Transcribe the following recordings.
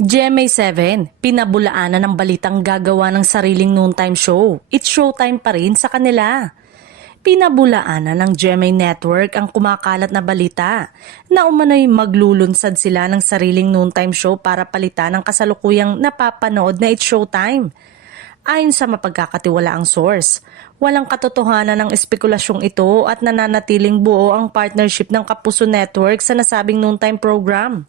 GMA7, pinabulaanan ng balitang gagawa ng sariling noontime show. It's showtime pa rin sa kanila. Pinabulaanan ng GMA Network ang kumakalat na balita na umano'y maglulunsad sila ng sariling noontime show para palitan ang kasalukuyang napapanood na It's Showtime. Ayon sa mapagkakatiwalaang source, walang katotohanan ng espekulasyong ito at nananatiling buo ang partnership ng Kapuso Network sa nasabing noontime program.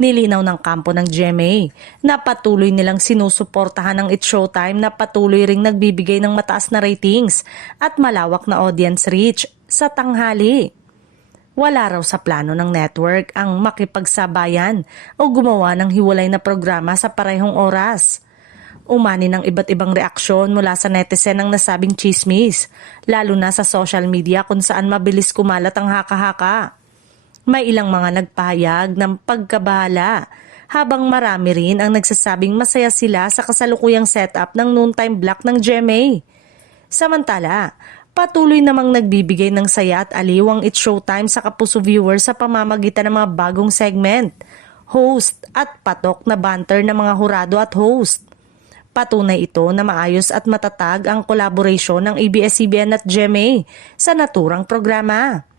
Nilinaw ng kampo ng GMA na patuloy nilang sinusuportahan ng It's Showtime na patuloy ring nagbibigay ng mataas na ratings at malawak na audience reach sa tanghali. Wala raw sa plano ng network ang makipagsabayan o gumawa ng hiwalay na programa sa parehong oras. Umani ng iba't ibang reaksyon mula sa netizen ang nasabing chismis, lalo na sa social media kung saan mabilis kumalat ang haka-haka. May ilang mga nagpahayag ng pagkabahala, habang marami rin ang nagsasabing masaya sila sa kasalukuyang setup ng noontime block ng GMA. Samantala, patuloy namang nagbibigay ng saya at aliw ang It's Showtime sa Kapuso viewers sa pamamagitan ng mga bagong segment, host at patok na banter ng mga hurado at host. Patunay ito na maayos at matatag ang kolaborasyon ng ABS-CBN at GMA sa naturang programa.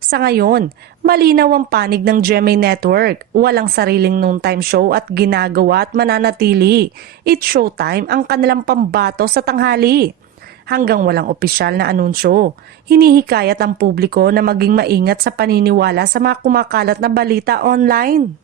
Sa ngayon, malinaw ang panig ng GMA Network, walang sariling noontime show at ginagawa at mananatili. It's Showtime ang kanilang pambato sa tanghali. Hanggang walang opisyal na anunsyo, hinihikayat ang publiko na maging maingat sa paniniwala sa mga kumakalat na balita online.